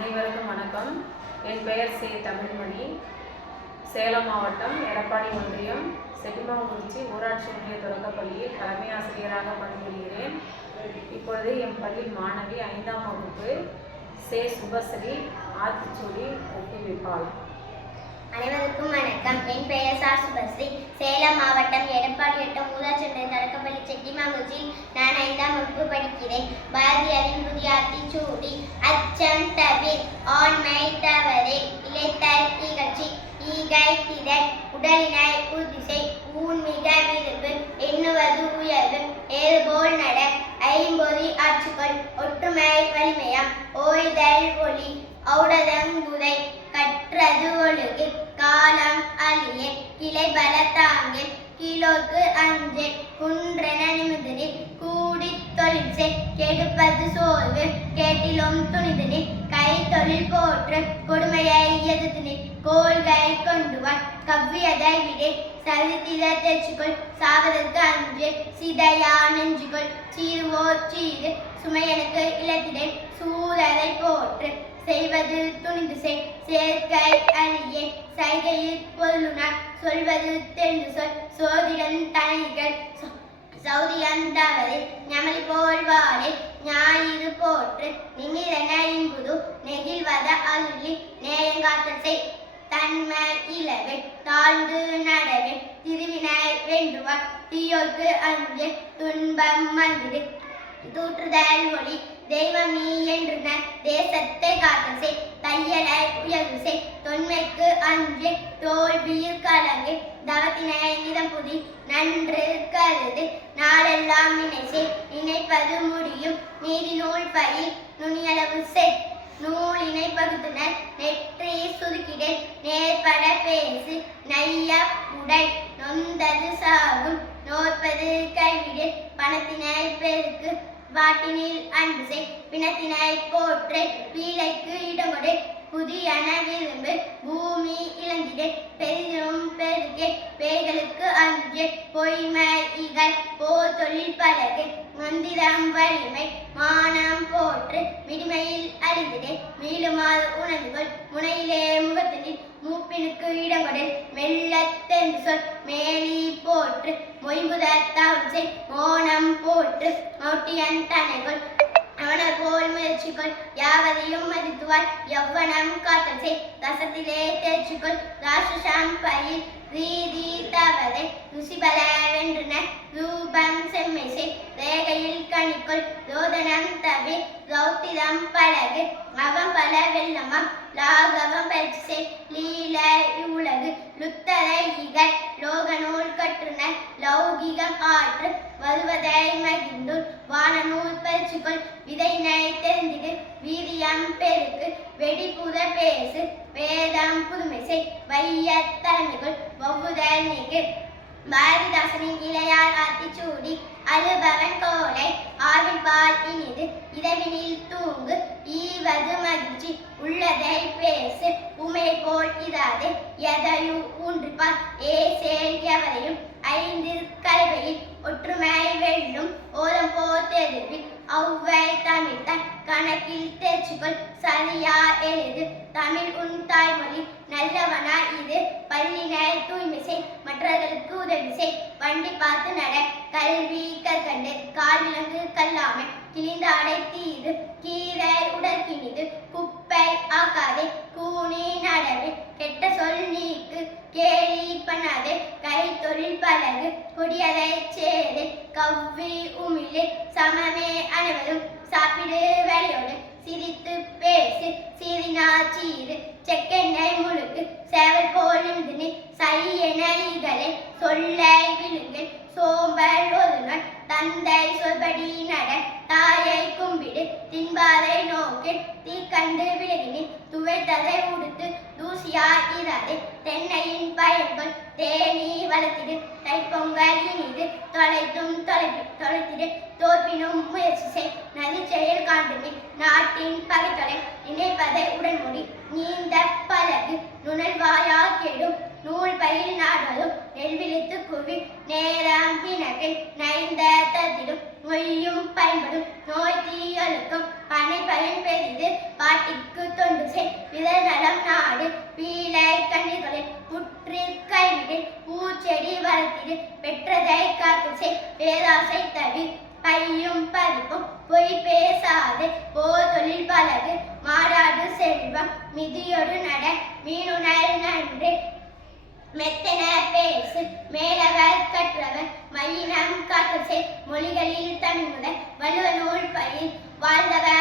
அனைவருக்கும் வணக்கம். என் பெயர் சே. தமிழ்மணி. சேலம் மாவட்டம் எடப்பாடி ஒன்றியம் செட்டிமாங்குறிச்சி ஊராட்சி ஒன்றிய தொடக்கப்பள்ளியில் தலைமை ஆசிரியராக பணிபுரிகிறேன். இப்பொழுது என் பள்ளி மாணவி 5ஆம் வகுப்பு சே. சுபஸ்ரீ ஆத்திச்சூடி ஊக்குவிப்பாள். அனைவருக்கும் வணக்கம். என் பெயர் சா. சுபஸ்ரீ. சேலம் மாவட்டம் எடப்பாடி வட்டம் ஊராட்சி ஒன்றிய தொடக்கப்பள்ளி செட்டிமாங்குறிச்சியில் நான் 5ஆம் வகுப்பு படிக்கிறேன். பாரதியாரின் புதிய ஆத்திச்சூடி. அச்சம் தவிர், ஆண்மை தவறு, இளைத்தல் இகழ்ச்சி, ஈகை திறன், உடலினை உறுதிசை, ஊன்மிக விரும்பு, எண்ணுவது உயர்வு, ஏறுபோல் நட, ஐம்பொறி ஆட்சிகள், ஒற்றுமை வலிமையாம், ஓய்தல் ஒளி, ஔடதங்குதை, கற்றது ஒழுகு, காலம் அழிய, கிளை பல தாங்கில், கிலோக்கு அஞ்சு, குன்றென நிமிர்ந்தனில், கூடி தொழில் செய், கெடுப்பது சோர்வு, கேட்டிலும் துணிதனில், கை தொழில் போற்று, கொடுமையை எதிர்த்தனில், கோள்கை கொண்டுவான், கவ்வியதை விடை, சரித்திர தேர்ச்சிக்குள், சாவதற்கு அஞ்சு, சிதையா நெஞ்சுக்குள், சீருவோர் சீரு, சுமையனுக்கு இழத்திடேன், சூழலை போற்று, செய்வது துணிந்து செய், சேர்க்கை அழியே, சைகையில் பொருளுனார், சொல்வது தெரிந்து சொல், சோதிடன் தனைகள், சௌதியன் தவறு, ஞமலி போல் வாழை, ஞாயிறு போற்று, நிமிரன இன்புது, நெகிழ்வத அருளி, நேயங்காத்தல் செய், தன்மை இலவே, தாழ்ந்து நடவே, திருவினை வேண்டுவார், தீயோர்க்கு அஞ்சு, துன்பம் மந்திரு, தூற்றுதல் ஒளி, தெய்வம் நீ என்று தேசத்தை காத்தல் செய், தையலை உயர்வு செய், தொன்மைக்கு அஞ்சு, தோல்வியில் கலங்கு, தவத்தினை நிதம் புதி, நன்று கருது, நாளெல்லாம் நினை செய், நினைப்பது முடியும், நீதி நூல் பயில், நுனியளவு செய், நூலினை பகுத்துனர், நெற்றி சுருக்கிடல், நேர்பட பேசு, நைய உடை, நொந்தது சாகும், நோற்பது கைவிடல், பணத்தினை பெருக்கு, வாட்டினில் அன்பு செய், பிணத்தினை போற்று, பீழைக்கு இடமொடு, புதியன விரும்பு, பூமி இழந்திடு, பெரிதும் பெருகே, பேய்களுக்கு அஞ்சு, பொய்மை இகழ், போர் தொழில் பழகு, மந்திரம் வலிமை, மானம் போற்று, மிடிமையில் அழிந்திடு, மீளுமாறு உணர்ந்துகொள், முனையிலே முகத்தினில், மூப்பினுக்கு இடமொடு, மெல்லத் தெரிந்து சொல், மேலி போற்று, மொய்புதத் தவம் செய், மோனம் போற்று, மௌட்டியன் தனைகொள், அவனர் போல் முயற்சிகள், யாவதையும் மதித்துவார், யவ்வனம் காத்தல் செய், ரசத்திலே தேர்ச்சிகள், ராசுஷம் பயில், ரீதி தவறை, ருசிபல வென்றன, ரூபம் செம்மை செய், ரேகையில் கணிக்குள், ரோதனம் தவிர், ரௌத்திரம் பழகு, அவம் பல வெள்ளமாம், லாகவம் பயிற்சி செய், லீல உலகு, லுத்தரை இகழ், லோக நூல் கற்றுனர், லௌகிகம் ஆற்று, வருவதை மகிழ்ந்துள், வானநூல் பயிற்சிக்குள், விதையினை தெரிந்திடு, வீரியம் பெருக்கு, வெடிப்புற பேசு, வேதம் புதுமை செய், வைய தலைமைகள், ஒவ்வுதல் நீக்கு, பாரதிதாசனின் இளையார் ஆத்திச்சூடி. அழுபவன் கோலை, ஆவில் பால் இனிது, இரவினில் தூங்கு, ஈவது மகிழ்ச்சி, உள்ளதை பேசு, உமை போல் இராது, எதையும் ஊன்றிப்பார், ஏசேல் எவரையும், ஐந்து கலைவையில், ஒற்றுமை வெல்லும், ஓரம் போர் தெருவில், ஒவ்வை தமிழ்தான், கணக்கில் தேர்ச்சிகள், சரியா எழுது, தமிழ் உன் தாய்மொழி, நல்லவனா இது, பள்ளினை தூய்மை செய், மற்றவர்களுக்கு உதவி செய், வண்டி பார்த்து நட, கல்வி கற்கண்டு, கால் விலங்கு கல்லாமை, கிழிந்த அடை தீது, கீரை உடற்கினிது, குப்பை ஆக்காதே, கூனி நடவு, கெட்ட சொல் நீக்கு, கேலி பண்ணாதே, கை தொழில் பழகு, கொடியதை சேரு, கவ்வி உமிழு, சமமே அனைவரும், சாப்பிடு வேலையோடு, சிரித்து பேசு, சீரினா சீரு, செக்கெண்ணெய் முழுக்கு, சேவல் போல் நிமிந்து, சையென இகழே, சொல்லை விழுங்கு, சோம்பல் ஒரு நாள், தந்தை சொல்படி நட, தாயை கும்பிடு, தின்பாரை நோக்கு, தீ கண்டு விலகினில், துவைத்ததை உடுத்து, தூசியாய் இராது, தென்னையின் பயன்கள், தேனி வளர்த்திடு, தைப்பொங்கல் இனிது, தொலைத்தும் தொலைத்திடு, தோற்பினும் முயற்சி செய், நதி செயல் காண்டுமே, நாட்டின் பகைத்தொலை, நினைப்பதை உடன்முடி, நீந்த பழகு, நுணல்வாயா கெடும், நூல் பயில் நாடுவதும், நெல் விழித்து குவி, நேரம் வினக்கில், நைந்த தத்திடும், மொய்யும் பயன்படும், நோய் தீயழுக்கும், பனை பயன் பெரிது, பாட்டிக்கு தொண்டு பேராசை தவிர் கையும் பறிப்பும் பொய் பேசாது போ தொழில் பழகு மாறாடு செல்வம் மிதியொடு நட மீனுணர் நன்று மெத்தன பேசு மேலவர் கற்றவர் மையினம் காத்தசை மொழிகளில் தமிழ்முதல் வள்ளுவ நூல் பயில் வாழ்ந்தவர்